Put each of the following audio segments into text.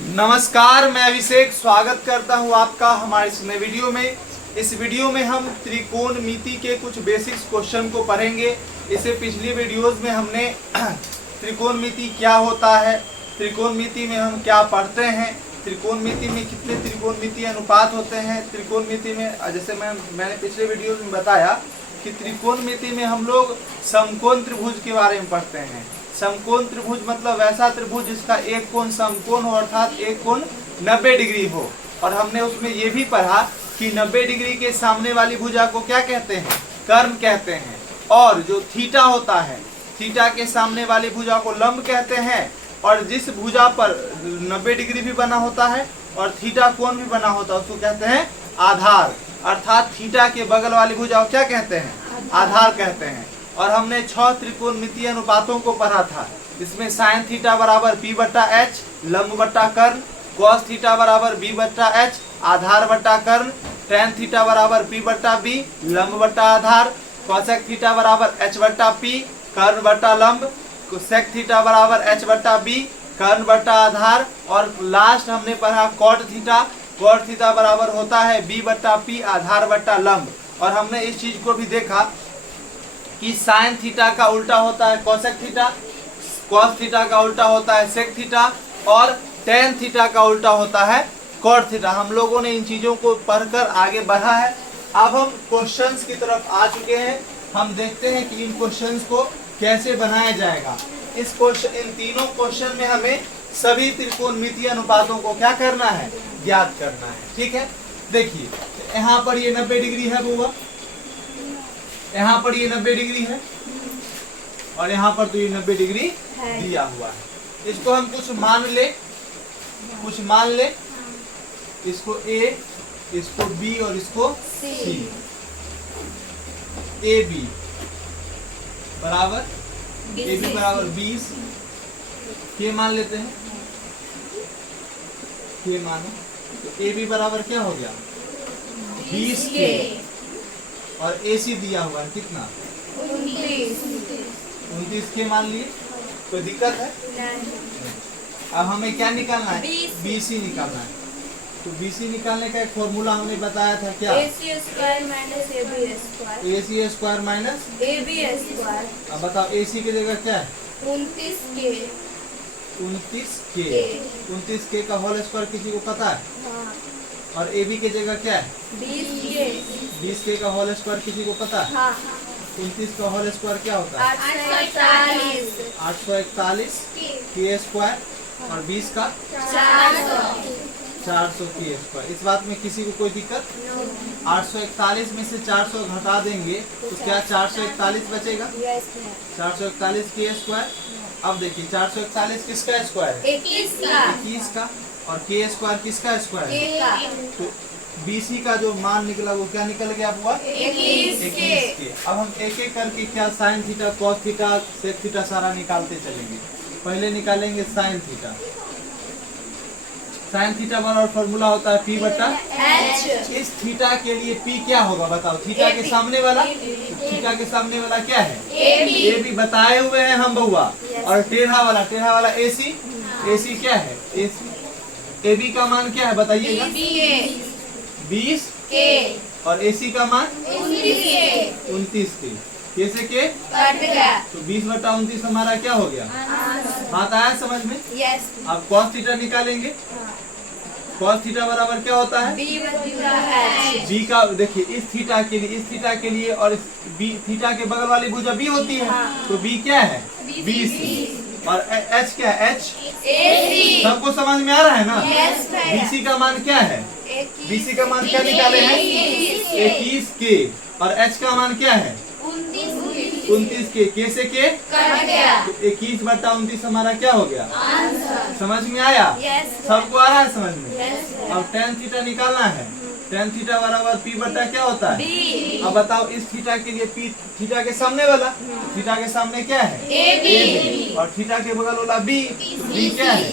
नमस्कार, मैं अभिषेक स्वागत करता हूं आपका हमारे इस नए वीडियो में। इस वीडियो में हम त्रिकोणमिति के कुछ बेसिक्स क्वेश्चन को पढ़ेंगे। इससे पिछली वीडियोस में हमने त्रिकोणमिति क्या होता है, त्रिकोणमिति में हम क्या पढ़ते हैं, त्रिकोणमिति में कितने त्रिकोणमितीय अनुपात होते हैं, त्रिकोणमिति में जैसे मैंने पिछले वीडियो में बताया कि त्रिकोणमिति में हम लोग समकोण त्रिभुज के बारे में पढ़ते हैं। समकोण त्रिभुज मतलब वैसा त्रिभुज जिसका एक कोण समकोण हो, अर्थात एक कोण 90 डिग्री हो। और हमने उसमें ये भी पढ़ा कि 90 डिग्री के सामने वाली भुजा को क्या कहते हैं, कर्ण कहते हैं। और जो थीटा होता है, थीटा के सामने वाली भुजा को लंब कहते हैं। और जिस भुजा पर 90 डिग्री भी बना होता है और थीटा कोण भी बना होता है उसको कहते हैं आधार। अर्थात थीटा के बगल वाली भुजा को क्या कहते हैं, आधार कहते हैं। और हमने 6 त्रिकोणमितीय अनुपातों को पढ़ा था। इसमें साइन थीटा बराबर p बट्टा एच लंब बट्टा कर्ण, कॉस थीटा बराबर b बट्टा एच आधार बट्टा कर्ण, टेन थीटा बराबर p बट्टा b लंब बट्टा आधार, कॉसेक थीटा बराबर h बट्टा p कर्ण बट्टा लंब, सेक थीटा बराबर h बट्टा b कर्ण बट्टा आधार। और लास्ट हमने पढ़ा कॉट थीटा बराबर होता है b बट्टा p आधार बट्टा लंब। और हमने इस चीज को भी देखा कि साइन थीटा का उल्टा होता है कॉसेक थीटा, कॉस थीटा का उल्टा होता है सेक थीटा और टेन थीटा का उल्टा होता है कॉट थीटा। हम लोगों ने इन चीजों को पढ़कर आगे बढ़ा है। अब हम क्वेश्चंस की तरफ आ चुके हैं। हम देखते हैं कि इन क्वेश्चंस को कैसे बनाया जाएगा। इन तीनों क्वेश्चन में हमें सभी त्रिकोणमितीय अनुपातों को क्या करना है, ज्ञात करना है। ठीक है, देखिए यहाँ पर ये 90 डिग्री है बुआ, यहाँ पर ये 90 डिग्री है और यहाँ पर तो ये 90 डिग्री दिया हुआ है। इसको हम कुछ मान ले, इसको A, इसको B और इसको C। AB बराबर 20 के मान लेते हैं, के मानो तो AB बराबर क्या हो गया 20 के। और AC दिया हुआ है कितना 29 के मान लिए। कोई दिक्कत है नहीं। अब हमें क्या निकालना है, BC निकालना है। तो BC निकालने का एक फॉर्मूला हमने बताया था क्या, AC square minus AB square. AC square minus AB square. अब बताओ AC की जगह क्या है 29 के का होल स्क्वायर किसी को पता है। हाँ। और AB की जगह क्या है 20 के का होल स्क्वायर किसी को पता है। हाँ। 29 का होल स्क्वायर क्या होता है 841 के स्क्वायर और 20 का 400 के स्क्वायर। इस बात में किसी को कोई दिक्कत, 841 में से 400 घटा देंगे तो क्या 441 बचेगा, 441 के स्क्वायर। अब देखिए 441 किसका स्क्वायर है 21 का और के स्क्वायर किसका स्क्वायर है। तो BC का जो मान निकला वो क्या निकल गया हुआ 21 के। अब हम एक एक करके क्या sine theta cos theta sec theta सारा निकालते चलेंगे। पहले निकालेंगे साइन थीटा। साइन थीटा बराबर फॉर्मूला होता है P बट्टा H। इस थीटा के लिए P क्या होगा बताओ, थीटा के सामने वाला, थीटा के सामने वाला क्या है AB बताए हुए हैं हम बउआ। और टेढ़ा वाला AC क्या है AB का मान क्या है बताइएगा 20 के और AC का मान 29 के। कैसे के तो 20 बटा 29 हमारा क्या हो गया, बात आया समझ में। अब कॉस थीटा निकालेंगे। कॉस थीटा बराबर क्या होता है B का, देखिए इस थीटा के लिए और थीटा के बगल वाली भुजा B होती है। तो B क्या है BC और H क्या है H। सबको समझ में आ रहा है ना। BC का मान क्या है, BC का मान क्या निकाले हैं 21 के और H का मान क्या है 29 के। कैसे के तो 21 बटा 29 हमारा क्या हो गया, समझ में आया। सबको आ रहा है समझ में। अब टेन थीटा निकालना है। टेन थीटा बराबर P बटा क्या होता है अब बताओ इस थीटा के लिए P थीटा के सामने वाला, थीटा के सामने क्या है AB और थीटा के बगल वाला B क्या है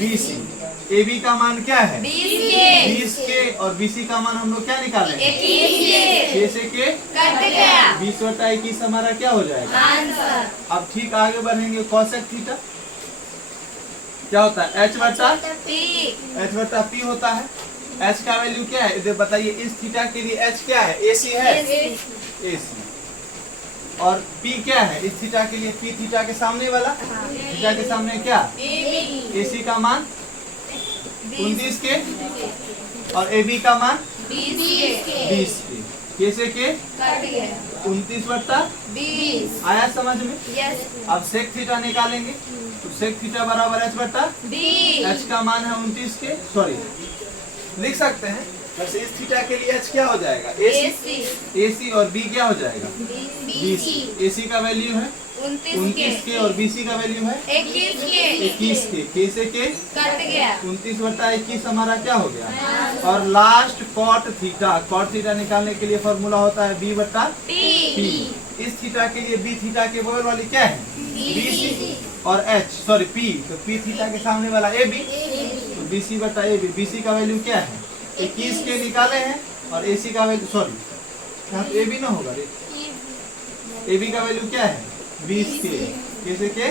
BC। AB का मान क्या है 20 के और BC का मान हम लोग क्या निकाले कैसे के 20 बटा 21 हमारा क्या हो जाएगा। अब ठीक आगे बढ़ेंगे कॉसेक थीटा। क्या होता है एच बटा P. एच बटा पी होता है। एच का वैल्यू क्या है इधर बताइए, इस थीटा के लिए एच क्या है, एसी है, एसी। और पी क्या है इस थीटा के लिए, पी थीटा के सामने वाला, थीटा के सामने क्या, एसी का मान 29 के और ए बी का मान 20 के। कैसे के 29 बट्टा 20. आया समझ में। Yes. अब सेक थीटा निकालेंगे तो सेक थीटा बराबर एच बट्टा B. एच का मान है 29 के, सॉरी लिख सकते हैं वैसे इस थीटा के लिए एच क्या हो जाएगा, एसी, एसी और बी क्या हो जाएगा, बीसी। एसी का वैल्यू है 29 के और बीसी का वैल्यू है 21 के। कैसे के कट गया 29 बट्टा 21 हमारा क्या हो गया। और लास्ट कॉट थीटा निकालने के लिए फॉर्मूला होता है बी बट्टा पी। इस थीटा के लिए बी थीटा के बगल वाली क्या है बीसी और एच सॉरी पी, तो पी थीटा के सामने वाला ए बी, तो बीसी बट्टा ए बी। बीसी का वैल्यू क्या है 21 के निकाले हैं और एसी का वैल्यू सॉरी यहाँ तो ए बी ना होगा रे, ए बी का वैल्यू क्या है 20 के। कैसे के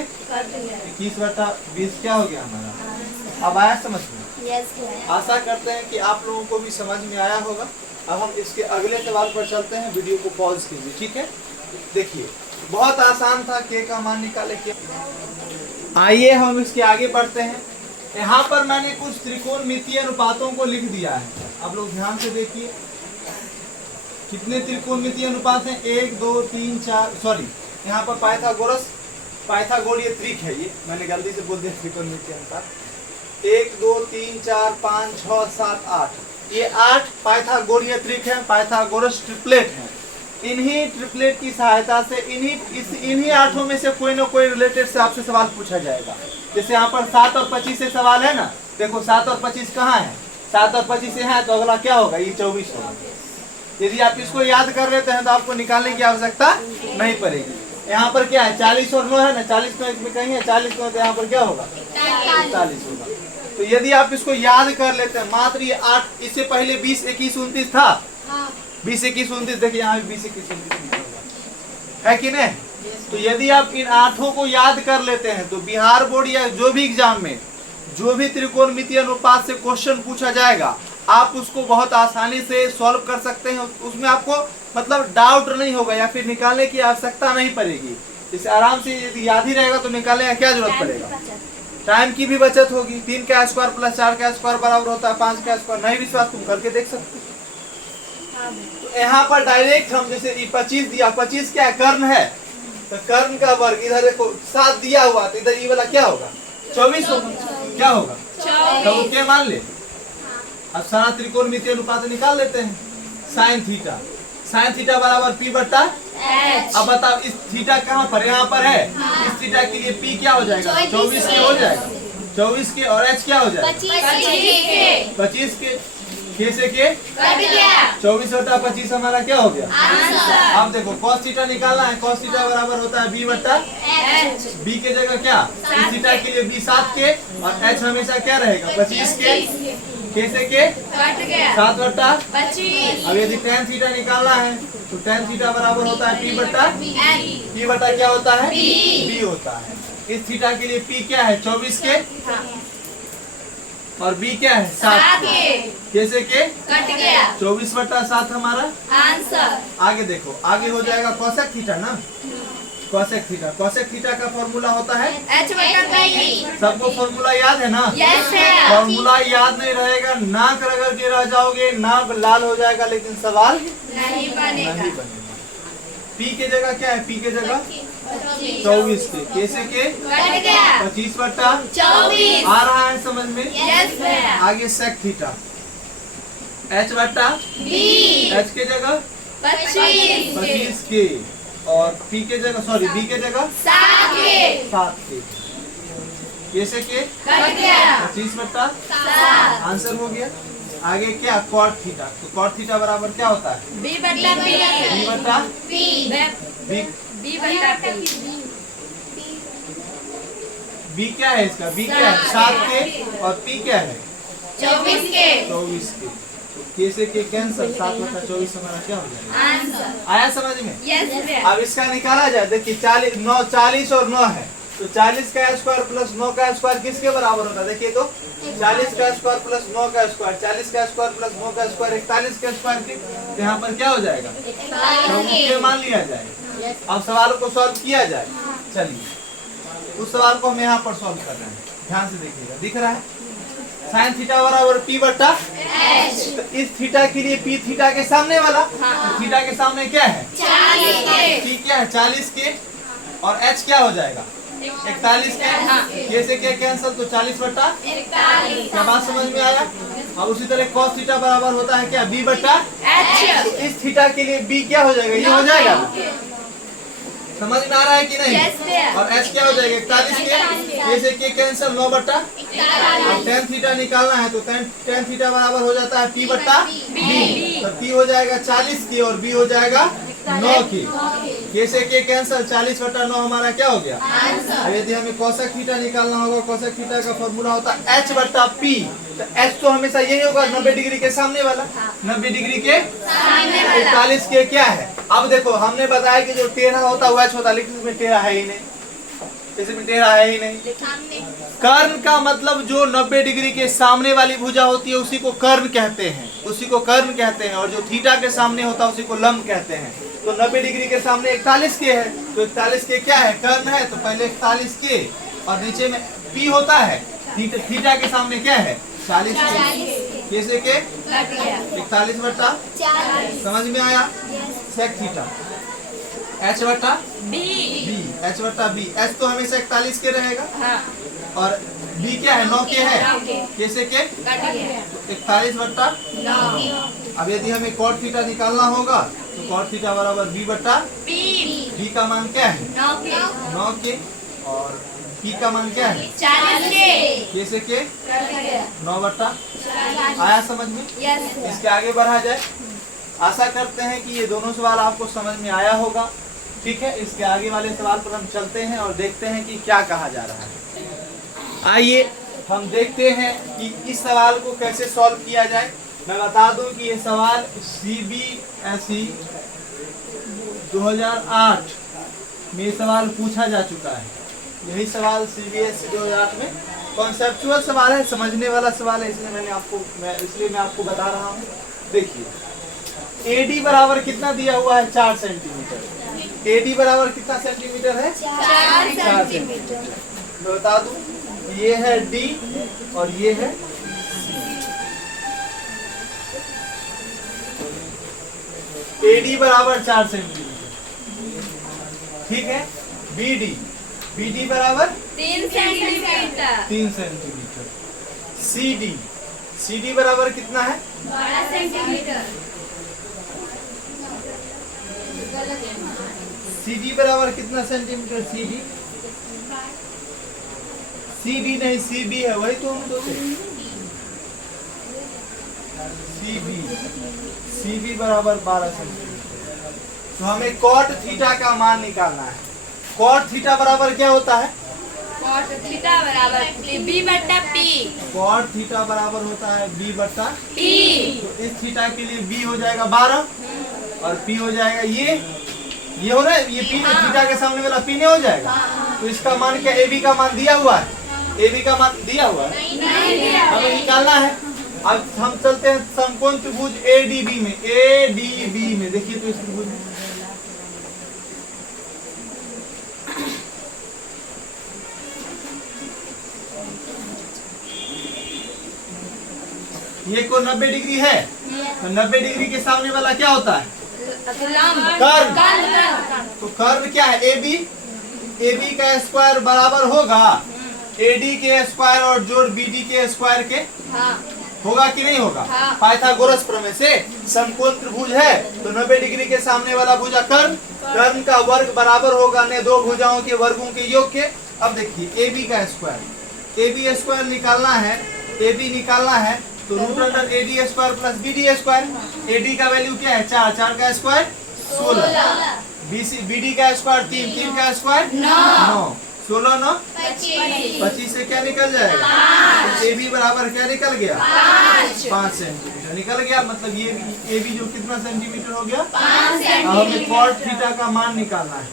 21 बट्टा 20 क्या हो गया हमारा। अब आया समझ में। आशा करते हैं कि आप लोगों को भी समझ में आया होगा। अब हम इसके अगले सवाल पर चलते हैं, वीडियो को पॉज कीजिए, ठीक है। देखिए बहुत आसान था, के का मान निकाले के। आइए हम इसके आगे बढ़ते हैं। यहाँ पर मैंने कुछ त्रिकोणमितीय अनुपातों को लिख दिया है, आप लोग ध्यान से देखिए। कितने त्रिकोणमितीय अनुपात हैं 1 2 3 4, सॉरी यहाँ पर पाइथागोरीय त्रिक है, ये मैंने गलती से बोल दिया त्रिकोणमितीय अनुपात। 1 2 3 4 5 6 7 8, ये 8 पाइथागोरीय त्रिक है, पाइथागोरस ट्रिपलेट है। इन्हीं ट्रिपलेट की सहायता से इन्हीं 8 में से कोई ना कोई रिलेटेड से आपसे सवाल पूछा जाएगा। जैसे यहाँ पर 7 और 25 से सवाल है ना, देखो 7 और 25 कहाँ है, 7 और 25 से है तो अगला क्या होगा, ये 24 होगा। यदि आप इसको याद कर लेते हैं तो आपको निकालने की आवश्यकता नहीं पड़ेगी। यहाँ पर क्या है 40 और 9 है ना, 40 में कहीं है 40 में, तो यहाँ पर क्या होगा 40 होगा। तो यदि आप इसको याद कर लेते हैं, मात्र ये 8, इससे पहले 20 21 29 था, 20 21 29, देखिए यहाँ भी 20 21 29 है कि नहीं। तो यदि आप इन 8 को याद कर लेते हैं तो बिहार बोर्ड या जो भी एग्जाम में जो भी त्रिकोणमितीय अनुपात से क्वेश्चन पूछा जाएगा, आप उसको बहुत आसानी से सॉल्व कर सकते हैं। उसमें आपको मतलब डाउट नहीं होगा या फिर निकालने की आवश्यकता नहीं पड़ेगी। इसे आराम से यदि याद ही रहेगा तो निकालने का क्या जरूरत पड़ेगा, टाइम की भी बचत होगी। 3 का स्क्वायर प्लस 4 का स्क्वायर बराबर होता है 5 का स्क्वायर। नहीं विश्वास तुम करके देख सकते हो। तो यहाँ पर डायरेक्ट हम जैसे 25 दिया, 25 क्या कर्ण है, तो कर्ण का वर्ग इधर देखो 7 दिया हुआ, तो इधर ये वाला क्या होगा 24 होगा, क्या होगा 24 क्या मान ले। अब सारा त्रिकोणमितीय अनुपात निकाल लेते हैं। साइन थीटा बराबर पी बट्टा एच। अब बताओ इस थीटा कहाँ पर, यहाँ पर है। इस थीटा के लिए पी क्या हो जाएगा 24 के हो जाएगा, 24 के, और एच क्या हो जाएगा 25 के। कैसे के 24 बट्टा 25 हमारा क्या हो गया। अब देखो cos थीटा निकालना है, cos थीटा बराबर होता है b बट्टा एच। b के जगह क्या, इस थीटा के लिए b 7 के और h हमेशा क्या रहेगा 25 के। कैसे के 7 बट्टा 25। अब यदि tan थीटा निकालना है तो tan थीटा बराबर होता है p बट्टा क्या होता है b होता है। इस थीटा के लिए p क्या है 24 के और b क्या है 7 के। कैसे के 24 बट्टा 7 हमारा आंसर। आगे देखो, आगे हो जाएगा कोसेक थीटा ना, कोसेक थीटा का फॉर्मूला होता है h/p। सबको फॉर्मूला याद है ना। यस है। फॉर्मूला याद नहीं रहेगा, नाक रगड़ के रह जाओगे, नाक लाल हो जाएगा, लेकिन सवाल नहीं बनेगा। p के जगह क्या है, p के जगह 24 के। कैसे के 25 बट्टा 24 आ रहा है समझ में। यस है। आगे सेक थीटा h बट्टा h के जगह 25 के और p के जगह सॉरी b के जगह 7 के। कैसे के 25 बट्टा आंसर हो गया। आगे क्या कॉट थीटा, तो कॉट थीटा बराबर क्या होता है b बट्टा b क्या है इसका, b क्या है 7 के और p क्या है 24 के। तो कैसे के कैंसर 7 बट्टा 24 हमारा क्या हो जाएगा आंसर। आया समझ में। यस है। अब इसका निकाला जाए, देखिए 40 और 9 है, तो 40 का स्क्वायर प्लस 9 का स्क्वायर किसके बराबर होता है? देखिए तो 40 का स्क्वायर प्लस 9 का स्क्वायर, 40 का स्क्वायर प्लस 9 का स्क्वायर 41 का स्क्वायर के, तो यहाँ पर क्या हो जाएगा? ये मान लिया जाएगा। अब सवाल को सॉल्व किया जाए। चलिए उस सवाल को हम यहाँ पर सॉल्व कर रहे हैं, ध्यान से देखिएगा। दिख रहा है साइन थीटा बराबर पी बट्टा एच। तो इस थीटा के लिए पी थीटा के सामने वाला, तो थीटा के सामने क्या है? 40 पी क्या है? 40 के, और एच क्या हो जाएगा? 41 के। कैसे क्या कैंसिल? तो 40 बट्टा 41 क्या बात समझ में आया? और उसी तरह cos थीटा बराबर होता है क्या? बी बट्टा एच। तो इस थीटा के लिए बी क्या हो जाएगा? ये हो जाएगा। समझ में आ रहा है कि नहीं? Yes, और एच क्या हो जाएगा? 41 के। जैसे के कैंसिल 9 बट्टा, अब tan थीटा निकालना है, तो tan थीटा बराबर हो जाता है पी बट्टा बी। तो पी हो जाएगा 40 की और बी हो जाएगा 9 की। कैसे के कैंसिल 40 बट्टा 9 हमारा क्या हो गया? अब यदि हमें कोसेक थीटा निकालना होगा, कोसेक थीटा का फॉर्मूला होता है एच बट्टा पी। तो एच तो हमेशा यही होगा 90 डिग्री के सामने वाला, 90 डिग्री के 41 के क्या है? अब देखो हमने बताया कि जो टेढ़ा होता है वो एच होता है, लेकिन इसमें टेढ़ा है ही नहीं, इसमें टेढ़ा है ही नहीं। कर्ण का मतलब जो 90 डिग्री के सामने वाली भुजा होती है उसी को कर्ण कहते हैं, उसी को कर्ण कहते हैं। और जो थीटा के सामने होता है उसी को लंब कहते हैं। तो 90 डिग्री के सामने 41 के है, तो 41 के क्या है? कर्ण है। तो पहले 41 के और नीचे में पी होता है, थीटा के सामने क्या है? 40 के। कैसे के? 41 बट्टा, समझ में आया? सेक थीटा एच बट्टा बी, एच बट्टा बी। एच तो हमेशा 41 के रहेगा, और बी क्या है? 9 के है। कैसे के? 41 बट्टा 9। अब यदि हमें cot थीटा निकालना होगा, तो cot थीटा बराबर बी बट्टा बी का मान क्या है? 9 के, और पी का मान क्या है? 40 के। कैसे के? 9 बट्टा। आया समझ में? इसके आगे बढ़ा जाए। आशा करते हैं कि ये दोनों सवाल आपको समझ में आया होगा। ठीक है, इसके आगे वाले सवाल पर हम चलते हैं और देखते हैं कि क्या कहा जा रहा है। आइए हम देखते हैं कि इस सवाल को कैसे सॉल्व किया जाए। मैं बता दूं कि ये सवाल CBSE 2008 में ये सवाल पूछा जा चुका है। यही सवाल CBSE 2008 में कॉन्सेप्चुअल सवाल है, समझने वाला सवाल है, इसलिए मैं आपको बता रहा हूँ। देखिए AD बराबर कितना दिया हुआ है? 4 सेंटीमीटर। AD बराबर कितना सेंटीमीटर है? 4 सेंटीमीटर। मैं बता दूं ये है D और ये है AD बराबर 4 सेंटीमीटर। ठीक है, BD बराबर 3 सेंटीमीटर। 3 सेंटीमीटर। CD बराबर कितना है? 12 सेंटीमीटर। CD बराबर कितना सेंटीमीटर? CD नहीं, CB है, वही तो हम सोचे। CB बराबर 12 सेंटीमीटर। तो हमें cot थीटा का मान निकालना है। cot थीटा बराबर क्या होता है? cot थीटा बराबर B बट्टा P। cot थीटा बराबर होता है B बट्टा P। तो इस थीटा के लिए B हो जाएगा 12 और P हो जाएगा ये हो ना, ये P में थीटा के सामने वाला P नहीं हो जाएगा। तो इसका मान क्या? AB का मान दिया हुआ है, AB का मान दिया हुआ है, हमें निकालना है। अब हम चलते हैं समकोण त्रिभुज ADB में। देखिए तो इस त्रिभुज में ये को 90 डिग्री है, तो 90 डिग्री के सामने वाला क्या होता है? कर्ण। तो कर्ण क्या है? AB का स्क्वायर बराबर होगा AD के स्क्वायर और जोड़ BD के स्क्वायर के। होगा कि नहीं होगा? पाइथागोरस प्रमेय से समकोण त्रिभुज है, तो 90 डिग्री के सामने वाला भुजा कर्ण का वर्ग बराबर होगा अन्य दो भुजाओं के वर्गों के योग के। अब देखिए AB का स्क्वायर निकालना है, तो root under AD square plus BD square. AD का वैल्यू क्या है? 4 का स्क्वायर 16, BD का स्क्वायर 3 का स्क्वायर 9, 16 9 25 से क्या निकल जाएगा? तो AB बराबर क्या निकल गया? 5 सेंटीमीटर निकल गया। मतलब ये AB जो कितना सेंटीमीटर हो गया? 5 सेंटीमीटर। अब हमें cot थीटा का मान निकालना है।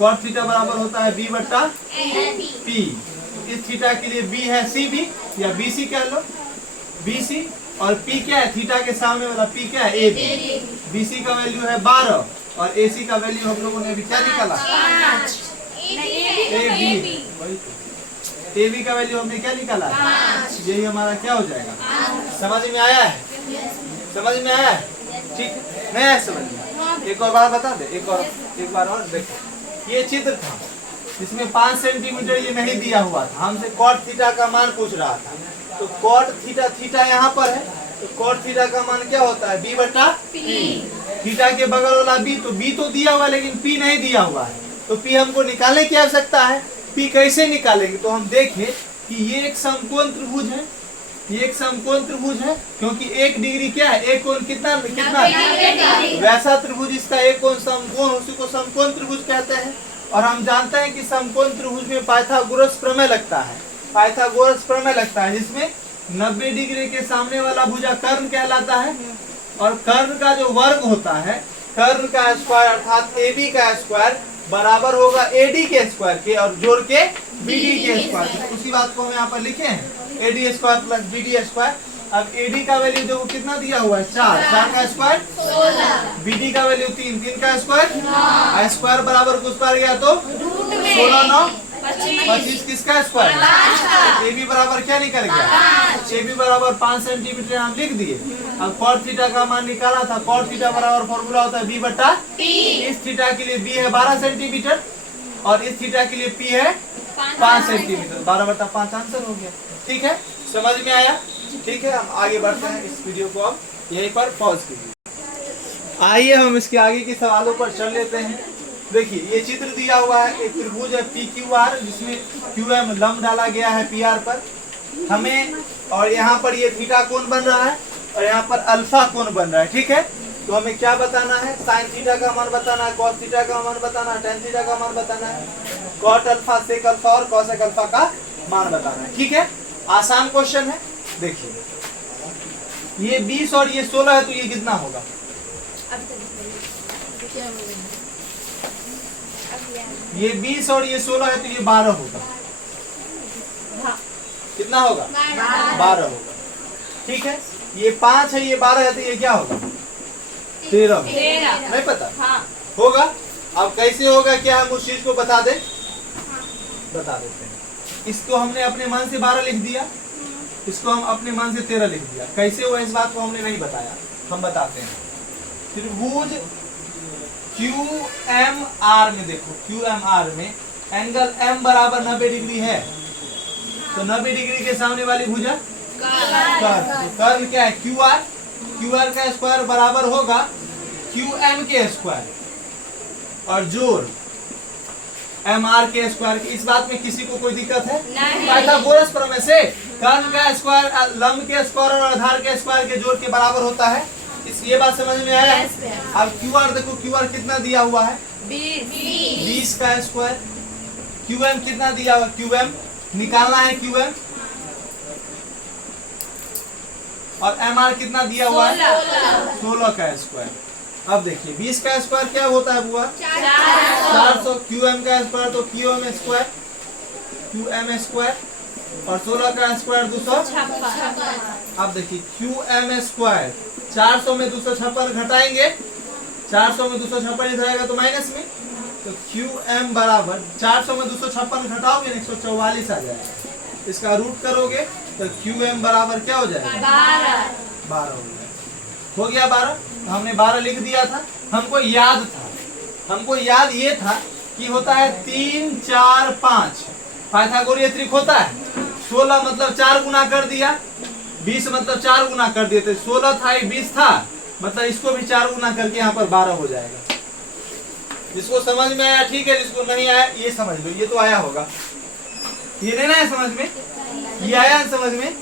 कॉट थीटा बराबर होता है बी बट्टा पी। इस थीटा के लिए बी है सी बी या बी सी कह लो, बी सी, और पी क्या है, थीटा के सामने वाला पी क्या है, ए बी। बी सी का वैल्यू है 12 और ए सी का वैल्यू हम लोगों ने अभी क्या निकाला, ए बी। ए बी का वैल्यू हमने क्या निकाला, यही हमारा क्या हो जाएगा। समझ में आया है, समझ में आया है, ठीक नहीं है समझ में। एक और बार बता दे, एक बार और देखो, ये चित्र था जिसमें 5 सेंटीमीटर ये नहीं दिया हुआ था, हमसे कॉट थीटा का मान पूछ रहा था। तो कॉट थीटा, थीटा यहाँ पर है, तो कॉट थीटा का मान क्या होता है, बी बटा पी। थीटा के बगल वाला बी, तो बी तो दिया हुआ है लेकिन पी नहीं दिया हुआ है, तो पी हमको निकालने की आवश्यकता है। पी कैसे निकालेंगे, तो हम देखें कि ये एक समकोण त्रिभुज है, ये एक समकोण त्रिभुज है, क्योंकि 1 डिग्री क्या है, एक कोण कितना कितना, वैसा त्रिभुज इसका एक कोण समकोण, उसी को समकोण त्रिभुज कहते हैं। और हम जानते हैं कि समकोण त्रिभुज में पाइथागोरस प्रमेय लगता है, पाइथागोरस प्रमेय लगता है, जिसमें 90 डिग्री के सामने वाला भुजा कर्ण कहलाता है, और कर्ण का जो वर्ग होता है, कर्ण का स्क्वायर अर्थात AB का स्क्वायर बराबर होगा AD के स्क्वायर के, और जोड़ के BD के स्क्वायर के। उसी बात को हम यहाँ पर लिखे हैं, AD square plus BD square. अब AD का वैल्यू जो कितना दिया हुआ है, 4 का स्क्वायर 16, BD का वैल्यू 3 का स्क्वायर, स्क्वायर बराबर को स्क्वायर गया तो 16 9 25 किसका स्क्वायर, AB बराबर क्या निकल गया, AB बराबर 5 सेंटीमीटर हम लिख दिए। अब कॉट थीटा का मान निकाला था, कॉट थीटा बराबर फॉर्मूला होता है बी बटा पी। इस थीटा के लिए बी है 12 सेंटीमीटर और इस थीटा के लिए पी है 5 सेंटीमीटर, 12 बटा 5 आंसर हो गया। ठीक है, समझ में आया, ठीक है। हम आगे बढ़ते हैं, इस वीडियो को अब यहीं पर पॉज कीजिए। आइए हम इसके आगे के सवालों पर चल लेते हैं। देखिए ये चित्र दिया हुआ है, एक त्रिभुज है PQR जिसमें QM लंब डाला गया है PR पर हमें, और यहाँ पर ये थीटा कोण बन रहा है और यहाँ पर अल्फा कोण बन रहा है। ठीक है, तो हमें क्या बताना है, साइन थीटा का मान बताना है, कॉस थीटा का मान बताना है, टेन थीटा का मान बताना है, कॉट अल्फा सेक अल्फा और कॉसेक अल्फा का मान बताना है। ठीक है, आसान क्वेश्चन है। देखिए ये 20 और ये 16 है, तो ये कितना होगा, ये 20 और ये 16 है, तो ये 12 होगा। कितना होगा, 12 होगा। ठीक है, ये 5 है, ये 12 है, तो ये क्या होगा, 13 नहीं पता, होगा। अब कैसे होगा, क्या हम उस चीज को बता दें, बता देते हैं। इसको हमने अपने मन से 12 लिख दिया, इसको हम अपने मन से 13 लिख दिया। कैसे हुआ इस बात को हमने नहीं बताया, हम बताते हैं। त्रिभुज QMR में देखो, QMR में एंगल M बराबर 90 डिग्री है, तो 90 डिग्री के सामने वाली भुजा कर्ल, तो कर्ल क्या है QR, QR का स्क्वायर बराबर होगा QM के स्क्वायर और जोड़ MR के स्क्वायर की। इस बात में किसी को कोई दिक्कत है, पाइथागोरस प्रमेय से कर्ल का स्क्वायर लंब के स्क्वायर और आधार के स्क्वायर के जोड़ के बराबर होता है। इस ये बात समझ में आया। अब QR देखो, QR कितना दिया हुआ है, 20 का स्क्वायर। QM कितना दिया हुआ, QM निकालना है QM, और MR कितना दिया हुआ है, 16 का स्क्वायर। अब देखिए 20 का स्क्वायर क्या होता है बुआ, 400। QM का स्क्वायर तो QM स्क्वायर, QM स्क्वायर, और 16 का स्क्वायर 256। अब देखिए QM स्क्वायर 400 में 256 घटाएंगे, 400 में 256 इधर आएगा तो माइनस में, तो QM बराबर 400 में 256 घटाओगे 144 आ जाएगा। इसका रूट करोगे तो QM बराबर क्या हो जाएगा, 12 हो गया 12। तो हमने 12 लिख दिया था, हमको याद था, हमको याद ये था कि होता है 3 4 5, पाइथागोरीय त्रिक होता है। 16 मतलब 4 गुना कर दिया, 20 मतलब 4 गुना कर दिए, तो 16 था, 20 था, मतलब इसको भी 4 गुना करके यहाँ पर 12 हो जाएगा। जिसको समझ में आया ठीक है, जिसको नहीं आया ये समझ लो, ये तो आया होगा, ये नहीं ना है समझ में, ये आया समझ में,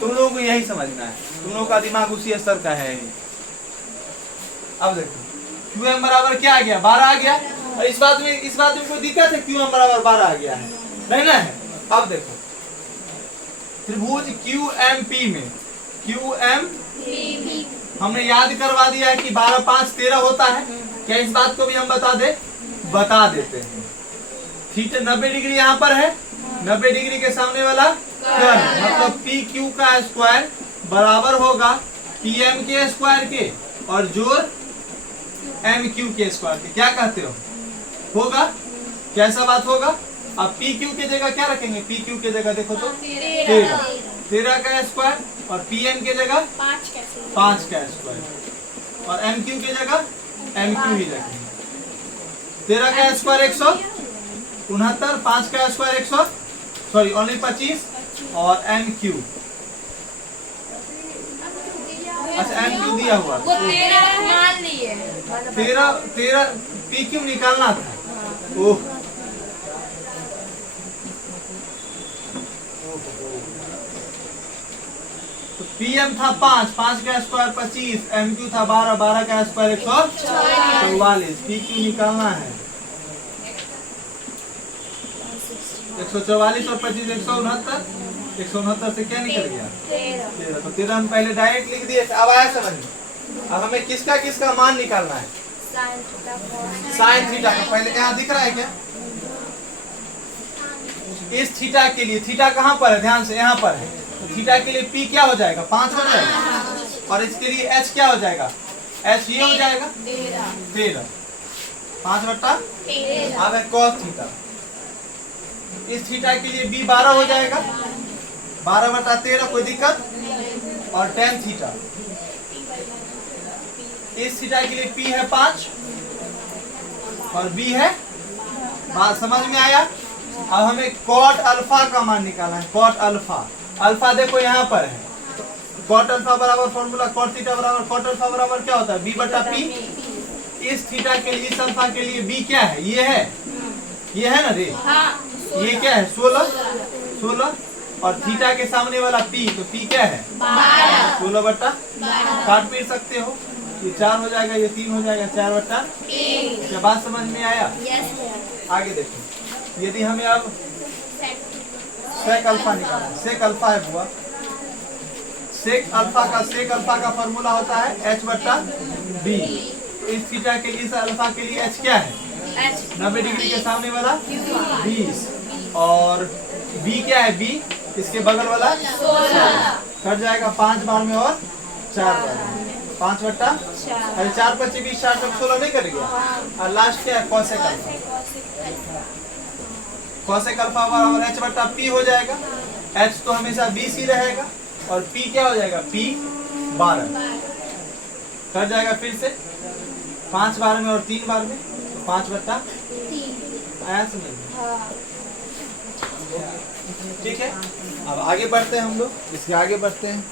तुम लोगों को यही समझना है, तुम लोगों का दिमाग उसी स्तर का है। अब देखो QM बराबर क्या आ गया, 12 आ गया, और इस बात में कोई दिक्कत है, QM बराबर 12 आ गया है, नहीं ना है। अब देखो त्रिभुज QMP में, QM हमने याद करवा दिया है कि 12 5 13 होता है। क्या इस बात को भी हम बता देते हैं, थीटा 90 डिग्री यहाँ पर है, 90 डिग्री के सामने वाला कर्ल, मतलब पी क्यू का स्क्वायर बराबर होगा पी एम के स्क्वायर के और जोड़ एम क्यू के स्क्वायर के। क्या कहते हो, होगा? कैसा बात होगा? अब पी क्यू की जगह क्या रखेंगे? पी क्यू की जगह देखो तो 13 का स्क्वायर और पी एम की जगह 5 का स्क्वायर और एम क्यू की जगह एम क्यू ही रखेंगे। 13 का स्क्वायर 169, 5 का स्क्वायर 25 और एम क्यू, अच्छा एम क्यू दिया हुआ वो 13 मान लिए। 13 पी क्यू निकालना था। ओह तो पी एम था 5 का स्क्वायर 25, एम क्यू था 12 का स्क्वायर 144। पी क्यू निकालना है 144 और 25 169 से क्या निकल गया? 13। तो 13 हम पहले डायरेक्ट लिख दिए। अब आया समझ में? अब हमें किसका मान निकालना है? साइन थीटा का। पहले यहाँ दिख रहा है क्या? इस थीटा के लिए, थीटा कहाँ पर है? ध्यान से यहाँ पर है। तो थीटा के लिए पी क्या हो जाएगा? 5 हो जाएगा और इसके लिए एच क्या हो जाएगा? एच ये हो जाएगा 13, 5/13। अब है cos थीटा। इस थीटा के लिए बी 12 हो जाएगा, 12/13, कोई दिक्कत? और tan थीटा। इस थीटा के लिए पी है 5 और बी है, बात समझ में आया? अब हमें cot अल्फा का मान निकालना है। cot अल्फा, अल्फा देखो यहाँ पर है। cot अल्फा बराबर फॉर्मूला cot थीटा बराबर cot अल्फा बराबर क्या होता है? b/p। इस थीटा के लिए, इस अल्फा के लिए b क्या है? ये है ना रे? ये क्या है? 16 और थीटा के सामने वाला p, तो p क्या है? 16/, काट पीट सकते हो। ये 4 हो जाएगा, ये 3 हो जाएगा, 4/3। क्या बात समझ में आया? आगे देखो, यदि हमें अब सेक अल्फा निकालना है, सेक अल्फा है बुआ, सेक अल्फा का फॉर्मूला होता है h/b। तो इस थीटा के लिए, इस अल्फा के लिए h क्या है? 90 डिग्री के सामने वाला 20 और b क्या है? b इसके बगल वाला 16, कट जाएगा 5 बार में और 4 बार में, 5/, अरे 4 × 20 60 16 नहीं कट गया। और लास्ट क्या है? Cosec alpha. कॉसेक अल्फा बराबर h/p हो जाएगा। h तो हमेशा 20 ही रहेगा और p क्या हो जाएगा? p 12, कट जाएगा फिर से 5 बार में और 3 बार में, तो 5/3 आया समझ में? ठीक है, अब आगे बढ़ते हैं हम लोग, इसके आगे बढ़ते हैं।